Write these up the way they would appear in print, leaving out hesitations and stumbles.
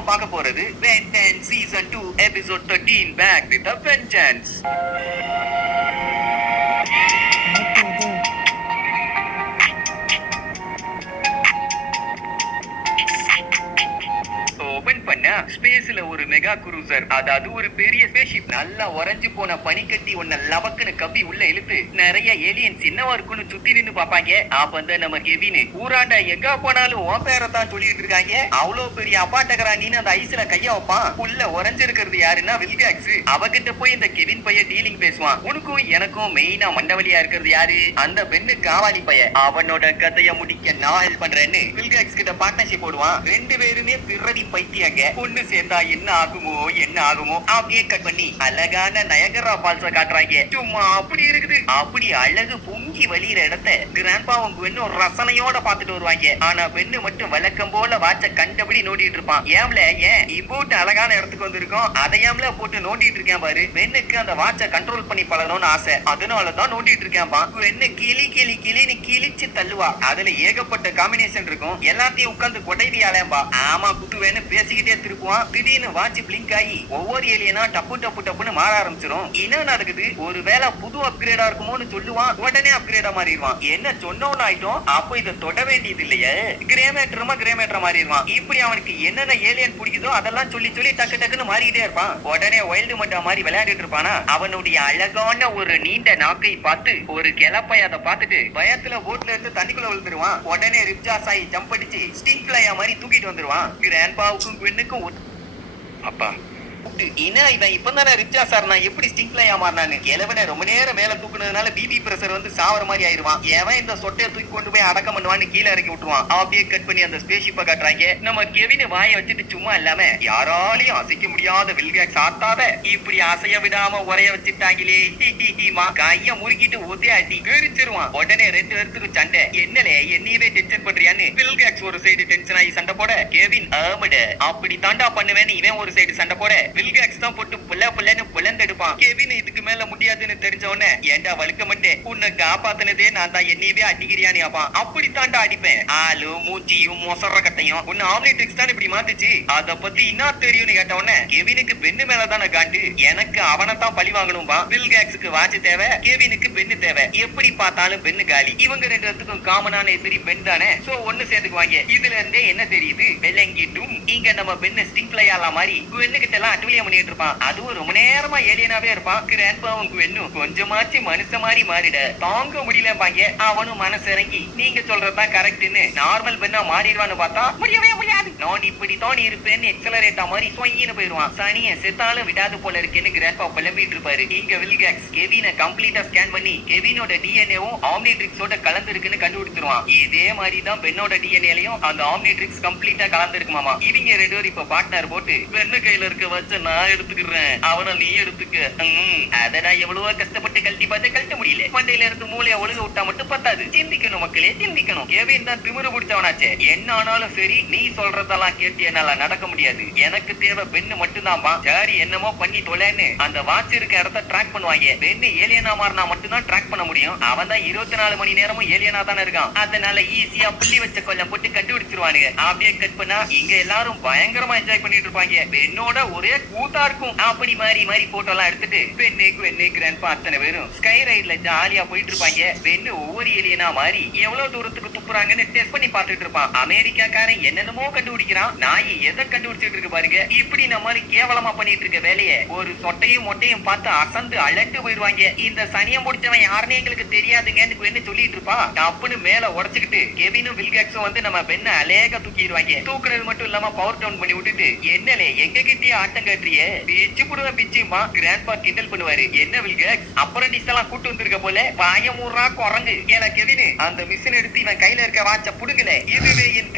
நாம பார்க்க போறது Ben 10 Season 2 Episode 13 Back with a Vengeance. Open பண்ணா ஸ்பேஸ்ல ஒரு மெகா குரூசர், அதாவது ஒரு பெரிய ஸ்பேஸ்ஷிப், நல்லா உறைஞ்சு போன பனிக்கட்டி ஒன்ன லவக்குன்னு கப்பி உள்ள இழுத்து நிறைய ஏலியன் சின்னவா இருக்குன்னு சுத்தி நின்னு பாப்பாங்க. அப்பதான் நம்ம கெவின் ஊராண்ட எங்க போனாலும் உன் பேரத்தான் சொல்லிட்டு இருக்காங்க. அவ்வளவு பெரிய அப்பாட்டகரா நீன்னு அந்த ஐஸ்ல கைய வைப்பான். உள்ள உறைஞ்சு இருக்கிறது யாருன்னா வில்காக்ஸ். அவகிட்ட போய் இந்த கெவின் பைய டீலிங் பேசுவான். உனக்கும் எனக்கும் மெயினா மண்டவலியா இருக்கிறது யாரு? அந்த பெண்ணு காவாலி பைய. அவனோட கதைய முடிக்க நான் ஹெல்ப் பண்றேன்னு வில்காக்ஸ் கிட்ட பார்ட்னர்ஷிப் போடுவான். ரெண்டு பேருமே பிறவி பைத்தியாங்க. பொண்ணு சேர்ந்தா என்ன ஆகுமோ என்ன ஆகுமோ அப்படியே கட் பண்ணி அழகான நயகரா ஃபால்ஸ காட்டுறாங்க. சும்மா அப்படி இருக்குது. அப்படி அழகு பொங்கி வலிகிற இடத்த கிராண்ட்பாவும் பெண்ணும் ரசனையோட பாத்துட்டு வருவாங்க. ஆனா பெண்ணு மட்டும் வழக்கம் போல வாட்ச கண்டபடி நோண்டிட்டு இருப்பான். ஏம்ல ஏன் இப்போட்டு அழகான இடத்துக்கு வந்திருக்கோம், அதையாம்ல போட்டு நோண்டிட்டு இருக்கேன் பாரு. பெண்ணுக்கு அந்த வாட்ச கண்ட்ரோல் பண்ணி பழகணும்னு ஆசை. அதனாலதான் நோண்டிட்டு இருக்கேன். பெண்ணு கிளி கிளி கிளின்னு கிழிச்சு தள்ளுவா. அதுல ஏகப்பட்ட காம்பினேஷன் இருக்கும். எல்லாத்தையும் உட்கார்ந்து கொடைவியாலேம்பா. ஆமா குத்துவேன்னு பேசிக்கிட்டே திருப்புவான். திடீர்னு வாட்ச் பிளிங்க் ஆகி ஒவ்வொரு ஏலியனா டப்பு டப்பு டப்புன்னு மாற ஆரம்பிச்சிடும். என்ன நடக்குது? ஒருவேளை புது அப்கிரேடா இருக்குமோன்னு சொல்லுவான். உடனே அப்கிரேடா மாறிடுவான். என்ன சொன்னோன்னு ஆயிட்டோம். அப்போ இதை தொட வேண்டியது இல்லையே, கிரேமேட்டரா மாறிடுவான். இப்படி அவனுக்கு என்னென்ன ஏலியன் பிடிக்குதோ அதெல்லாம் சொல்லி சொல்லி டக்கு டக்குன்னு மாறிக்கிட்டே இருப்பான். உடனே வைல்டு மட்டா மாதிரி விளையாடிட்டு இருப்பானா. அவனுடைய அழகான ஒரு நீண்ட நாக்கை பார்த்து ஒரு கிளப்பை அதை பார்த்துட்டு பயத்துல போட்ல இருந்து தண்ணிக்குள்ள விழுந்துருவான். உடனே ரிப்ஜாஸ் ஆகி ஜம்ப் அடிச்சு ஸ்டிங் ஃபிளையா மாதிரி தூக்கிட்டு வந்துருவான். கிராண்ட்பாவுக்கும் பெண்ணுக்கும் அப்பா இவன் இப்பதானே ரிச்சா சார், நான் எப்படி ஸ்டிங்க்ல ஏமாறினான்னு. கிழவனை ரொம்ப நேரம் மேல தூக்குனதுனால பிபி பிரஷர் வந்து சாவர மாதிரி ஆயிருவான். எவன் இந்த சொட்டையை தூக்கி கொண்டு போய் அடக்கம் பண்ணுவான்னு கீழே இறக்கி விட்டுருவான். அப்படியே கட் பண்ணி அந்த ஸ்பேஸ்ஷிப்பை காட்டுறாங்க. நம்ம கெவின் வாயை வச்சுட்டு சும்மா இல்லாம யாராலையும் அசைக்க முடியாத வில்காக்ஸ் ஆத்தாத இப்படி அசைய விடாம உரைய வச்சுட்டாங்களே. கைய முறுக்கிட்டு ஒதே அடி கிழிச்சிருவான். உடனே ரெண்டு பேருக்கு சண்டை. என்னலே என்னையவே டென்ஷன் பண்றியான்னு வில்காக்ஸ் ஒரு சைடு டென்ஷன் ஆகி சண்டை போட, கெவின் ஆமட அப்படி தாண்டா பண்ணுவேன்னு இவன் ஒரு சைடு சண்டை போட, வில்காக்ஸ் தான் போட்டு புள்ளன்னு புலந்தெடுப்பான். கெவின் இதுக்கு மேல முடியாதுன்னு தெரிஞ்ச உடனே ஏண்டா வழுக்க மாட்டேன், உன்னை காப்பாத்தினதே நான் தான், என்னையவே அடிக்கிறியான்னு ஆப்பான். அப்படி தாண்டா அடிப்பேன். ஆளு மூச்சியும் மொசற கட்டையும் உன்னை ஆம்லேட்ரிக்ஸ் தான் இப்படி மாத்துச்சு, அத பத்தி என்ன தெரியும்னு கேட்ட உடனே கெவினுக்கு பெண்ணு மேலதான காண்டு, எனக்கு அவனை தான் பழி வாங்கணும்பா. வில்காக்ஸுக்கு வாட்ச் தேவை, கெவினுக்கு பெண்ணு தேவை. எப்படி பார்த்தாலும் பெண்ணு காலி. இவங்க ரெண்டு பேத்துக்கும் காமனான எதிரி பெண் தானே. சோ ஒண்ணு சேர்த்துக்குவாங்க. இதுல இருந்தே என்ன தெரியுது, வெள்ளங்கிட்டும் இங்க நம்ம பெண்ணு ஸ்டிங் ஃபிளையால மாதிரி பெண்ணுகிட்ட எல்லாம் அட்டுலியம் பண்ணிட்டு இருப்பான். அதுவும் ரொம்ப நேரமா ஏலியனாவே இருப்பான். கிராண்ட்பாவும் பெண்ணும் கொஞ்சமாச்சு மனுஷ மாதிரி மாறிட தாங்க முடியலப்பாங்க. அவனும் மனசு இறங்கி நீங்க சொல்றதுதான் கரெக்ட்னு நார்மல் பெண்ணா மாறிடுவான்னு பார்த்தா முடியவே முடியாது. நான் இப்படி தான் இருப்பேன்னு எக்ஸலரேட்டா மாதிரி சொயின்னு போயிடுவான். சனிய செத்தாலும் விடாது போல இருக்கேன்னு கிராண்ட்பா புலம்பிட்டு இருப்பாரு. இங்க வில்காக்ஸ் கெவினை கம்ப்ளீட்டா ஸ்கேன் பண்ணி கெவினோட டிஎன்ஏவும் ஆம்னிட்ரிக்ஸோட கலந்து இருக்குன்னு கண்டுபிடிச்சிருவான். இதே மாதிரி தான் பெண்ணோட டிஎன்ஏலயும் அந்த ஆம்னிட்ரிக்ஸ் கம்ப்ளீட்டா கலந்து இருக்குமாமா. இவங்க ரெண்டு பேரும் இப்ப பார்ட்னர் போட்டு பெண்ணு கையில இருக்க வச்ச நான் எடுத்துக்கிறேன், அவனை நீ எடுத்துக்க. அத எவ்வளவோ கஷ்டப்பட்டு கழட்டி பார்த்து கழட்ட முடியல. மண்டையில இருந்து மூளைய ஒழுக விட்டா மட்டும் பத்தாது. சிந்திக்கணும் மக்களே, சிந்திக்கணும். கெவின் தான் திமிரு பிடிச்சவனாச்சே. என்ன ஆனாலும் சரி, நீ சொல்றதெல்லாம் கேட்டு என்னால நடக்க முடியாது. எனக்கு தேவை பெண்ணு மட்டும்தான்பா. சரி என்னமோ பண்ணி தொலைன்னு அந்த வாட்ச் இருக்க இடத்த ட்ராக் பண்ணுவாங்க. பெண்ணு ஏலியனா மாறினா மட்டும்தான் ட்ராக் பண்ண முடியும். அவன் தான் 24 மணி நேரமும் ஏலியனா தானே இருக்கான். அதனால ஈஸியா புள்ளி வச்ச கொல்லம் போட்டு கண்டுபிடிச்சிருவானுங்க. அப்படியே கட் பண்ணா இங்க எல்லாரும் பயங்கரமா என்ஜாய் பண்ணிட்டு இருப்பாங்க. பெண்ணோட ஒரே கூத்தா இருக்கும். அப்படி மாறி மாறி போட்டோ எல்லாம் எடுத்துட்டு பெண்ணு கிராண்ட்பா அத்தனை பேரும் ஸ்கை ரைட்ல ஜாலியா போயிட்டு இருப்பாங்க. பெண்ணு ஒவ்வொரு ஏலியனா மாறி எவ்வளவு தூரத்துக்கு துப்புறாங்கன்னு டெஸ்ட் பண்ணி பார்த்துட்டு இருப்பான். அமெரிக்காக்காரன் என்னென்னமோ கண்டுபிடிக்கிறான். நாய் எதை கண்டுபிடிச்சிட்டு இருக்கு பாருங்க. இப்படி நம்ம மாதிரி கேவலமா பண்ணிட்டு இருக்க வேலையை ஒரு சொட்டையும் மொட்டையும் பார்த்து அசந்து அலண்டு போயிடுவாங்க. இந்த சனியம் முடிச்சவன் யாருன்னு எங்களுக்கு தெரியாதுங்கன்னு சொல்லிட்டு இருப்பான். அப்புன்னு மேல உடச்சுக்கிட்டு கெவினும் வில்காக்ஸும் வந்து நம்ம பெண்ணை அலேக தூக்கிடுவாங்க. தூக்குறது மட்டும் இல்லாம பவர் டவுன் பண்ணி விட்டுட்டு என்னலே எங்க கிட்டே ஆட்டம் காட்டுறிய, பிச்சு புடுவ பிச்சுமா கிராண்ட்பா கிண்டல் பண்ணுவாரு. என்ன வில்காக்ஸ் அப்ரண்டிஸ் எல்லாம் கூட்டு வந்திருக்க போல, பாயமூறா குரங்கு. ஏல கெவின் அந்த மிஷின் எடுத்து இவன் கையில இருக்க வாட்ச புடுங்கல. இதுவே என்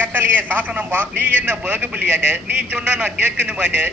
கட்டளையே சாசனம் வா. நீ என்ன பகுபலியாட, நீ சொன்னா நான் கேட்கணும் மாட்டே.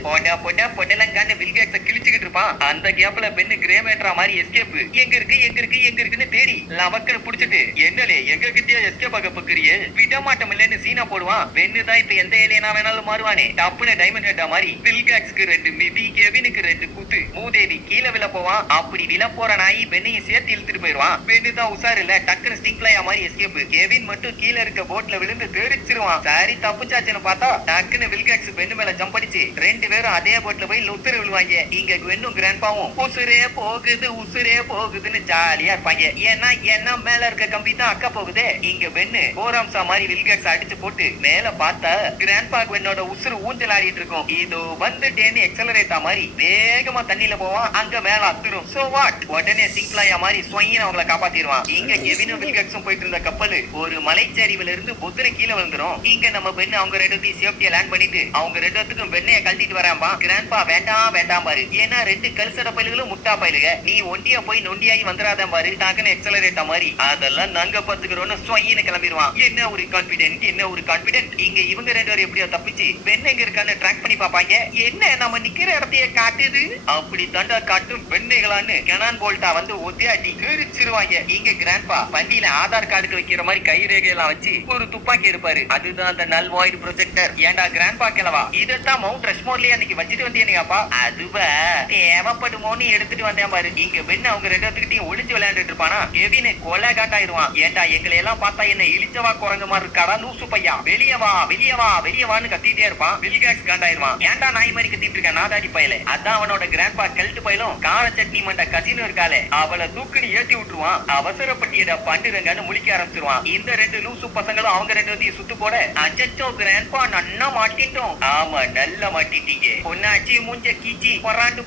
போடா பொடலங்கான்னு வில்காக்ஸ கிழிச்சுக்கிட்டு இருப்பான். அந்த கேப்ல பெண்ணு கிரேமேட்டரா மாதிரி எஸ்கேப் எங்க இருக்குன்னு தேடி லவக்கன்னு புடிச்சிட்டு என்னலே எங்க கிட்டே எஸ்கேப் ஆக பக்குறிய விட மாட்டோம் இல்லன்னு சீனா போடுவான். பெண்ணு தான் இப்ப எந்த ஏலியனா வேணாலும் மாறுவானே. டப்புன்னு டைமண்ட் ஹெட்டா மாதிரி வில்காக்ஸ்க்கு 2 மிதி, கெவினுக்கு 2 குத்து. மூதேவி கீழே விழ போவான். அப்படி விழ போற நாய் பென்னையும் சேர்த்து இழுத்துட்டு போயிருவான். பென்னு தான் உசார் இல்ல, டக்குனு ஸ்டிங் ஃபிளையா மாதிரி எஸ்கேப். கெவின் மட்டும் கீழே இருக்க போட்ல விழுந்து தெரிச்சிருவான். சரி தப்புச்சாச்சுன்னு பார்த்தா டக்குனு வில்காக்ஸ் பென்னு மேல ஜம்ப் அடிச்சு 2 பேரும் அதே போட்ல போய் லுத்துரு விழுவாங்க. இங்க குவென்னும் கிராண்ட்பாவும் உசுரே போகுதுன்னு ஜாலியா இருப்பாங்க. ஏன்னா என்ன மேல இருக்க கம்பி தான் அக்கா போகுதே. இங்க பென்னு கோராம்சா மாதிரி வில்காக்ஸ் அடிச்சு போட்டு மேல பார்த்தா கிராண்ட்பா குவென்னோட உசுறு ஊஞ்சல் ஆடிட்டு இருக்கும். இதோ வந்துட்டேன்னு எக்ஸலரேட்டா மாதிரி வேகமா தண்ணியில போவான். அங்க மேல அத்துரும். சோ வாட், உடனே சிங்க்லாயா மாதிரி ஸ்வயின்னு அவங்கள காப்பாத்திடுவான். இங்க கெவினும் வில்காக்ஸும் போயிட்டு இருந்த கப்பல் ஒரு மலைச்சரிவுல இருந்து பொத்துன கீழே விழுந்துரும். இங்க நம்ம பென்னு அவங்க 2 பேத்தையும் சேஃப்டியா லேண்ட் பண்ணிட்டு அவங்க 2 பேத்துக்கும் பெண்ணைய கழட்டிட்டு வராம்பா. கிராண்ட்பா வேண்டாம் பாரு, ஏன்னா 2 கல்சட பயில்களும் முட்டா பயிலுக, நீ ஒண்டியா போய் நொண்டியாகி வந்துடாத பாரு. டாக்குன்னு எக்ஸலரேட்டா மாதிரி அதெல்லாம் நாங்க பாத்துக்கிறோம்னு ஸ்வயின்னு கிளம்பிடுவான். என்ன ஒரு கான்பிடென்ட். இங்க இவங்க 2 பேரும் எப்படியோ தப்பிச்சு பெண் எங்க இருக்கான்னு ட்ராக் பண்ணி பாப்பாங்க. என்ன நம்ம நிக்கிற இடத்தையே காட்டுது, அப்படி தண்டா காட்டும் பெண்ணைகளான்னு கெனான் போல்ட்டா வந்து ஒத்தியாட்டி கிழிச்சிருவாங்க. இங்க கிராண்ட்பா வண்டியில ஆதார் கார்டுக்கு வைக்கிற மாதிரி கை ரேகையெல்லாம் வச்சு ஒரு துப்பாக்கி எடுப்பாரு. அதுதான் அந்த நல் வாய்டு ப்ரொஜெக்டர். ஏண்டா கிராண்ட்பா கிளவா, இதத்தான் மவுண்ட் ரஷ்மோர்லயே அன்னைக்கு வச்சுட்டு வந்தேனுங்கப்பா, அதுவா தேவைப்படுமோன்னு எடுத்துட்டு வந்தேன் பாரு. இங்க பெண் அவங்க 2 பேத்துக்கிட்டையும் ஒளிஞ்சு விளையாண்டுட்டு இருப்பானா. கெவின் கொலை காட்டாயிருவான். ஏண்டா எங்களை எல்லாம் பார்த்தா என்ன இழிச்சவா குரங்கு மாதிரி இருக்காடா லூசு பையா, வெளியவான்னு கத்திட்டே இருப்பான். வில்காக்ஸ் காண்டாயிருவான். ஏண்டா நாய் மாதிரி கத்திட்டு இருக்க நாதாடி பயல. அதான் அவனோட கிராண்ட்பா கெல்ட் பயிலும் கார சட்னி மண்ட கசினும் இருக்காளே, அவளை தூக்குன்னு ஏத்தி விட்டுருவான். அவசரப்பட்டியட பண்டுரங்கன்னு முழிக்க ஆரம்பிச்சிருவான். இந்த 2 லூசு பசங்களும் அவங்க 2 பேத்தையும் சுத்து போட, அச்சச்சோ கிராண்ட்பா நன்னா மாட்டிட்டோம். ஆமா நல்லா மாட்டிட்டீங்க, பொண்ணாச்சி மூஞ்ச கீச்சி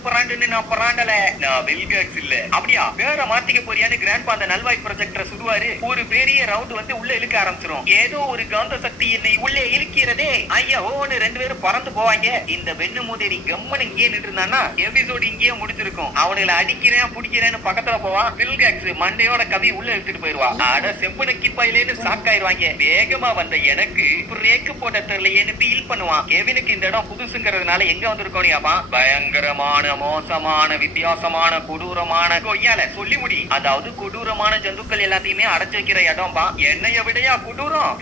பராண்டுன்னு நான் பராண்டல, நான் வில்காக்ஸ் இல்ல. அப்படியா வேற மாத்திக்க போறியான்னு கிராண்ட்பா அந்த நல்வாய் ப்ரொஜெக்டரை சுடுவாரு. ஒரு பெரிய ரவுண்ட் வந்து உள்ள இழுக்க ஆரம்பிச்சிரும். ஏதோ ஒரு காந்த சக்தி என்னை உள்ளே இழுக்கிறதே, ஐயோன்னு 2 பேரும் பறந்து போவாங்க. இந்த பெண்ணு மூதேவி கம்மன் இங்கே நின்று இருந்தானா எபிசோடு இங்கேயே முடிஞ்சிருக்கும். அவனுங்களை அடிக்கிறேன் பிடிக்கிறேன்னு பக்கத்துல போவான். வில்காக்ஸ் மண்டையோட கவி உள்ள எடுத்துட்டு போயிருவா. அட செம்பு நக்கி பையிலேன்னு சாக்காயிருவாங்க. வேகமா வந்த எனக்கு பிரேக்கு போட்ட தெரியலையேன்னு ஃபீல் பண்ணுவான். கெவினுக்கு இந்த இடம் புதுசுங்கிறதுனால எங்க வந்திருக்கோம் யாபான், பயங்கரமான மோசமான வித்தியாசமான கொடூரமான கொய்யால சொல்லி முடி, அதாவது கொடூரமான ஜந்துக்கள் எல்லாத்தையுமே அடைச்சு வைக்கிற இடம் பா. என்னைய விடையா கொடூரம்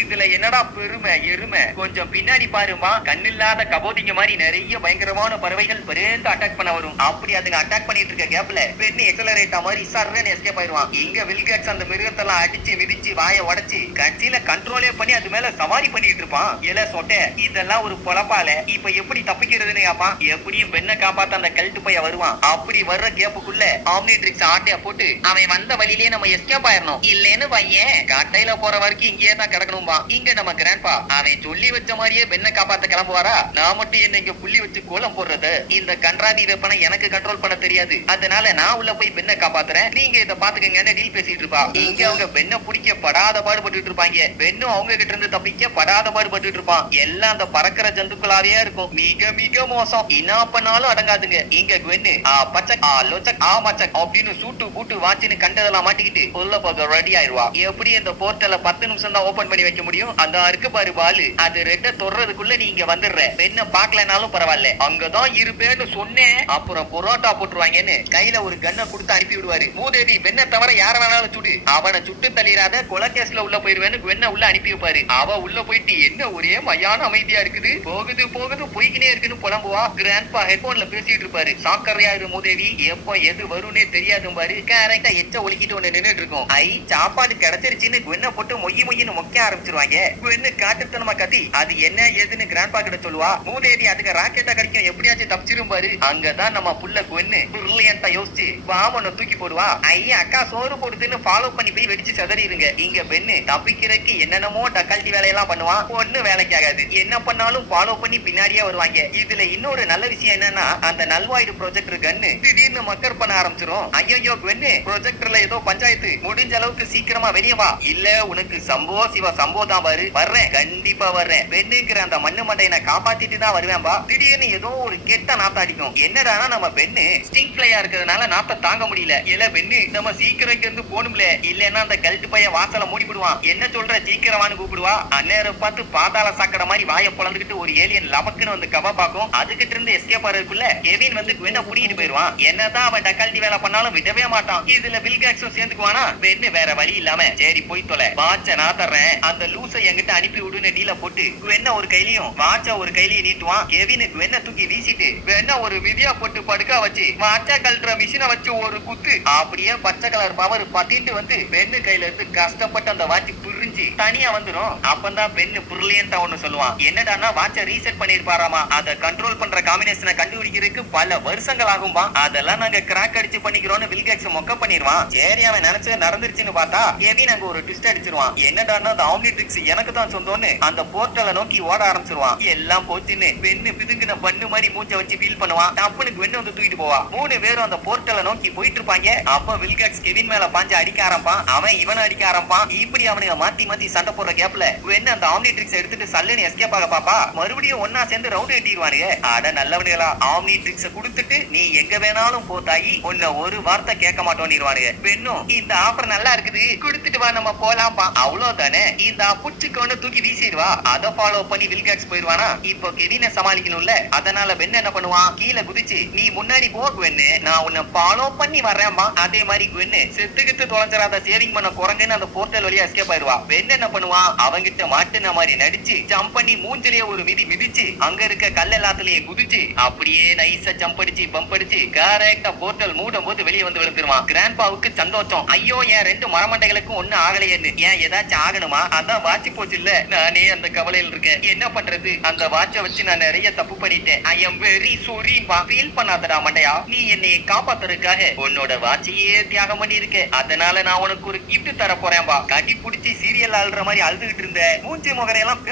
இதுல என்னடா பெருமை எருமை. கொஞ்சம் பின்னாடி பாருமா, கண்ணில்லாத கபோதிங்க மாதிரி நிறைய பயங்கரமான பறவைகள் பெருந்து அட்டாக் பண்ண வரும். அப்படி அதுங்க அட்டாக் பண்ணிட்டு இருக்க கேப்ல பெண்ணு எக்ஸலரேட்டா மாதிரி சர்ன்னு எஸ்கேப் ஆயிடுவான். இங்க வில்காக்ஸ் அந்த மிருகத்தெல்லாம் அடிச்சு மிதிச்சு வாயை உடைச்சு கட்சியில கண்ட்ரோலே பண்ணி அது மேல சவாரி பண்ணிட்டு இருப்பான். எல சொட்ட இதெல்லாம் ஒரு பொழப்பால இப்ப எப்படி தப்பிக்கிறதுன்னு கேப்பான். எப்படியும் பெண்ணை காப்பாத்த அந்த கல்ட்டு பைய வருவான். அப்படி வர்ற கேப்புக்குள்ள ஆம்னிட்ரிக்ஸ் ஆட்டைய போட்டு அவன் வந்த வழியிலேயே நம்ம எஸ்கேப் ஆயிரணும். இல்லன்னு பையன் காட்டையில போற வரைக்கும் இங்கேயே தான் கிடக்கணும்பா. இங்க நம்ம கிராண்ட்பா அவன் சொல்லி வச்ச மாதிரியே பெண்ணை காப்பாத்த கிளம்புவாரா. நான் மட்டும் என்ன இங்க புள்ளி வச்சு கோலம் போடுறது, இந்த கன்றாதி வெப்பனை எனக்கு கண்ட்ரோல் பண்ண தெரியாது. அதனால நான் உள்ள போய் பெண்ணை காப்பாத்துறேன், நீங்க இதை பாத்துக்கங்கன்னு டீல் பேசிட்டு இருப்பா. இங்க அவங்க பெண்ணை பிடிக்க படாத பாடுபட்டு இருப்பாங்க. பெண்ணும் அவங்க கிட்ட இருந்து தப்பிக்க படாத பாடுபட்டு இருப்பான். எல்லாம் அந்த பறக்கிற ஜந்துக்களாவே இருக்கும். மிக மிக மோசம். என்ன பண்ணாலும் அடங்காதுங்க. இங்க குவென்னு பச்சக் லொச்சக் மச்சக் அப்படின்னு சூட்டு பூட்டு வாட்சின்னு கண்டதெல்லாம் மாட்டிக்கிட்டு உள்ள போக ரெடி ஆயிருவா. எப்படி இந்த போர்ட்டல 10 நிமிஷம் தான் ஓபன் பண்ணி வைக்க முடியும். அந்த இருக்கு பாரு பாலு, அது ரெட்ட தொடுறதுக்குள்ள நீங்க வந்துடுற. பெண்ணை பாக்கலனாலும் பரவாயில்ல, அங்கதான் இருப்பேன்னு சொன்னேன். அப்புறம் புரோட்டா போட்டுருவாங்கன்னு கையில ஒரு கண்ணை கொடுத்து அனுப்பி விடுவாரு. மூதேவி பெண்ணை தவிர யார வேணாலும் சுடு, அவனை சுட்டு தள்ளிடாத கொலை கேஸ்ல உள்ள போயிருவேன்னு பெண்ணை உள்ள அனுப்பி வைப்பாரு. அவ உள்ள போயிட்டு என்ன ஒரே மையான அமைதியா இருக்குது, போகுது போய்கினே இருக்குன்னு புலம்புவா. கிராண்ட்பா ஹெட்போன்ல பேசிட்டு இருப்பாரு. சாக்கரையா இரு மூதேவி, எப்போ எது வரும்னே தெரியாது பாரு. கரெக்டா எச்ச ஒலிக்கிட்டு ஒண்ணு நின்னுட்டு இருக்கும். ஐ சாப்பாடு கிடைச்சிருச்சுன்னு குவென்னை போட்டு மொய்யின்னு மொக்க ஆரம்பிச்சிருவாங்க. குவென்னு காட்டுத்தனமா கத்தி அது என்ன ஏதுன்னு கிராண்ட்பா கிட்ட சொல்லுவா. மூதேவி அதுக்கு ராக்கெட்டா கிடைக்கும், எப்படியாச்சும் தப்பிச்சிரும் பாரு. அங்கதான் நம்ம புள்ள குவென்னு பிரில்லியன்ட்டா யோசிச்சு பாமனை தூக்கி போடுவா. ஐயா அக்கா சோறு போடுதுன்னு ஃபாலோ பண்ணி போய் வெடிச்சு செதறிடுங்க. இங்க பெண்ணு தப்பிக்கிறதுக்கு என்னென்னமோ டக்கால்ட்டி வேலையெல்லாம் பண்ணுவான். ஒண்ணு வேலைக்கு ஆகாது. என்ன பண்ணாலும் ஃபாலோ பண்ணி பின்னாடியே வருவாங்க. இதுல இன்னொரு நல்ல விஷயம் என்னன்னா, அந்த நல்வாய்டு ப்ரொஜெக்டர் கன்னு திடீர்னு மக்கர் பண்ண ஆரம்பிச்சிரும். ஐயோ குவென்னு ப்ரொஜெக்டர்ல ஏதோ பஞ்சாயத்து, முடிஞ்ச அளவுக்கு சீக்கிரமா வெளியே வா, இல்ல உனக்கு சம்போ சிவா சம்போ தான் பாரு. வர்றேன், கண்டிப்பா வர்றேன். பெண்ணுங்கிற அந்த மண்ணு மண்டையை நான் காப்பாத்திட்டு தான் வருவேன் பா. திடீர்னு ஏதோ ஒரு கெட்ட நாத்தம் அடிக்கும். என்னடானா நம்ம பெண்ணு ஸ்டிங் பிளேயா இருக்கிறதுனால நாத்த தாங்க முடியல. இல்ல பெண்ணு நம்ம சீக்கிரம் இங்க இருந்து போகணும்ல, இல்லன்னா அந்த கல்ட்டு பைய வாசல மூடிடுவான். என்ன சொல்ற சீக்கிரமானு கூப்பிடுவா. அந்நேரம் பார்த்து பாதாள சாக்கடை மாதிரி வாயை பொழந்துக்கிட்டு ஒரு ஏலியன் லபக்குன்னு வந்து கவா பாக்கும். அதுகிட்ட இருந்து எஸ்கேப் ஆறதுக்குள்ள கெவின் வந்து குவென்னை புடிக்கிட்டு போயிருவான். என்னதான் அவன் டக்கால்ட்டி வேலை பண்ணாலும் விடவே மாட்டான். இதுல வில்காக்ஸும் சேர்ந்துக்குவானா. பெண்ணு வேற வழி இல்லாம சரி போய் தொலை, வாட்ச நான் தர்றேன், அந்த லூசை என்கிட்ட அனுப்பி விடுன்னு டீல போட்டு குவென்னை ஒரு கையிலையும் வாட்ச ஒரு கையிலையும் நீட்டுவான். கெவின் வெண்ண தூக்கி வீசிட்டு வெண்ண ஒரு விதியா போட்டு படுக்க வச்சு வாட்ச கழட்டுற மிஷினை வச்சு ஒரு குத்து. அப்படியே பச்சை கலர் பவர் பத்திட்டு வந்து பெண்ணு கையில இருந்து கஷ்டப்பட்டு அந்த வாட்சி புரிஞ்சு தனியா வந்துடும். அப்பதான் பெண்ணு புரியலேன்னு ஒண்ணு சொல்லுவான். என்னடான்னா வாட்ச ரீசெட் பண்ணிருப்பாராமா. அதை கண்ட்ரோல் பண்ற காம்பினேஷனை கண்டுபிடிக்கிறதுக்கு பல வருஷங்கள் ஆகும்பா. அதெல்லாம் நாங்க கிராக் அடிச்சு பண்ணிக்கிறோம்னு வில்கேக்ஸ் மொக்க பண்ணிடுவான். சரி அவன் நினைச்சு நடந்துருச்சுன்னு பார்த்தா கெவின் அங்க ஒரு ட்விஸ்ட் அடிச்சிருவான். என்னடான்னா அந்த ஆம்னிட்ரிக்ஸ் எனக்கு தான் சொந்தம்னு அந்த போர்ட்டலை நோக்கி ஓட ஆரம்பிச்சிருவான். எல்லாம் போச்சுன்னு பெண்ணு பிதுங்கின பண்ணு மாதிரி மூஞ்ச வச்சு ஃபீல் பண்ணுவான். டப்புனுக்கு வெண்ணு வந்து தூக்கிட்டு போவா. 3 பேரும் அந்த போர்ட்டலை நோக்கி போயிட்டு இருப்பாங்க. அப்ப வில்கேக்ஸ் கெவின் மேல பாஞ்சு அடிக்க ஆரம்பிப்பான். அவன் இவனை அடிக்க ஆரம்பிப்பான். இப்படி அவனுக்கு மாத்தி மாத்தி சண்டை போடுற கேப்ல வெண்ணு அந்த ஆம்னிட்ரிக்ஸ் எடுத்துட்டு சல்லுன்னு எஸ்கேப் ஆக பாப்பா. மறுபடியும் ஒன்னா சேர்ந்து ரவுண்ட் கட்டிடுவானுங்க. அட நல்லவனுங்களா, ஆம்னிட்ரிக்ஸ் கொடுத்துட்டு நீ எங்க வேணாலும் போத்தாயி உன்ன ஒரு வார்த்தை கேட்க மாட்டோம்னுவானுங்க. பெண்ணும் இந்த ஆஃபர் நல்லா இருக்குது கொடுத்துட்டு வா நம்ம போலாம்பா. அவ்வளவுதானே, இந்த புச்சுக்கொன்னு தூக்கி வீசிடுவா. அதை ஃபாலோ பண்ணி வில்கேக்ஸ் போயிடுவானா. இப்போ கெவினை சமாளிக்கணும்ல, அதனால வெண்ண என்ன பண்ணுவான், கீழே குதிச்சு நீ முன்னாடி போகுன்னு நான் உன்னை ஃபாலோ பண்ணி வர்றேன்பா. அதே மாதிரி வெண்ணு செத்துக்கிட்டு தொலைஞ்சிடாத சேவிங் பண்ண குரங்குன்னு அந்த போர்ட்டல் வழியா எஸ்கேப் ஆயிடுவா. வெண்ண என்ன பண்ணுவான், அவங்கிட்ட மாட்டுன மாதிரி நடிச்சு ஜம்ப் பண்ணி மூஞ்சிலேயே ஒரு மிதி மிதிச்சு அங்க இருக்க கல் எல்லாத்துலயே குதிச்சு அப்படியே நைஸா ஜம்ப் அடிச்சு பம்ப் அடிச்சு கரெக்டா போர்ட்டல் மூடும் போது வெளியே வந்து விழுந்துருவான். கிராண்ட்பாவுக்கு சந்தோஷம். ஐயோ என் 2 மரமண்டைகளுக்கும் ஒண்ணு ஆகலையேன்னு. ஏன் ஏதாச்சும் ஆகணுமா, அதான் வாட்சி போச்சு இல்ல, நானே அந்த கவலையில் இருக்கேன். என்ன பண்றது, அந்த வாட்சை வச்சு நான் நிறைய தப்பு பண்ணிட்டேன். I am very sorry. Feel பண்ணாதடா மண்டையா, நீ என்னை காப்பாத்துறதுக்காக உன்னோட வாட்சியே தியாகம் பண்ணி இருக்க. அதனால நான் உனக்கு ஒரு கிஃப்ட் தர போறேன்பா. கட்டி புடிச்சு சீரியல் ஆள்ற மாதிரி அழுதுகிட்டு இருந்த மூஞ்சி முகரையெல்லாம்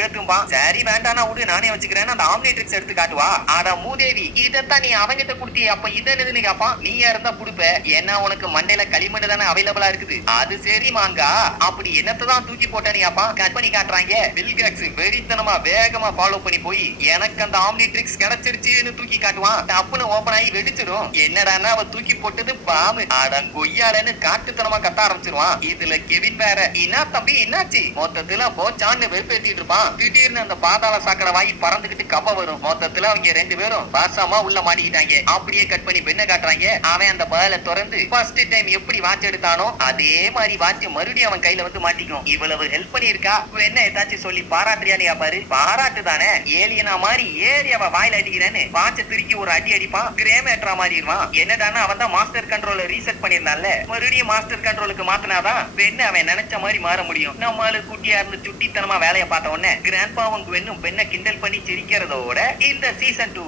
பேத்தும்பா. சரி வேண்டாம் நான் விடு, நானே வச்சுக்கிறேன். அந்த ஆம்னிட்ரிக்ஸ் எடுத்து காட்டுவா. ஆனா மூதேவி, இதத்தான் நீ அவங்கிட்ட குடுத்தியே, அப்ப இது என்னதுன்னு கேப்பான். நீயா இருந்தா குடுப்ப, ஏன்னா உனக்கு மண்டையில களிமண் தானே அவைலபிளா இருக்குது. அது சரி மாங்கா, அப்படி என்னத்தான் தூக்கி போட்டேன்னு கேப்பான். கட் பண்ணி காட்டுறாங்க. வில்கேக்ஸ் வெறித்தனமா வேகமா ஃபாலோ பண்ணி போய் எனக்கு அந்த ஆம்னிட்ரிக்ஸ் கிடைச்சிருச்சுன்னு தூக்கி காட்டுவான். டப்புன்னு ஓபன் ஆகி வெடிச்சிடும். என்னடான்னா அவ தூக்கி போட்டது பாம்பு. அடம் கொய்யாலன்னு காட்டுத்தனமா கத்த ஆரம்பிச்சிருவான். இதுல கெவின் வேற, என்ன தம்பி என்னாச்சு, மொத்தத்துல போச்சான்னு வெறுப்பேத்திட்டு இருப்பான். திடீர்னு அந்த பாதாள சாக்கடை வாங்கி பறந்துகிட்டு கப்ப வரும். மொத்தத்துல அவங்க 2 பேரும் பாசமா உள்ள மாட்டிக்கிட்டாங்க. அப்படியே கட் பண்ணி பெண்ணை காட்டுறாங்க. அவன் அந்த பால திறந்து ஃபர்ஸ்ட் டைம் எப்படி வாட்ச் எடுத்தானோ அதே மாதிரி வாட்ச் மறுபடியும் அவன் கையில வந்து மாட்டிக்கும். இவ்வளவு ஹெல்ப் பண்ணிருக்கா, என்ன ஏதாச்சும் சொல்லி பாராட்டுறியானே பாரு. பாராட்டு தானே, ஏலியனா மாதிரி ஏறி அவ வாயில அடிக்கிறேன்னு வாட்ச திருக்கி ஒரு அடி அடிப்பான். கிரேமேட்ரா மாதிரி இருவான். என்னடானா அவன் தான் மாஸ்டர் கண்ட்ரோல ரீசெட் பண்ணிருந்தான்ல, மறுபடியும் மாஸ்டர் கண்ட்ரோலுக்கு மாத்தினாதான் பெண்ணு அவன் நினைச்ச மாதிரி மாற முடியும். நம்மளு குட்டியா இருந்து சுட்டித்தனமா வேலையை பார்த்த உடனே கிராண்ட்பாவும் வெண்ணும் பெண்ணை கிண்டல் பண்ணி சிரிக்கிறதோட இந்த சீசன் 2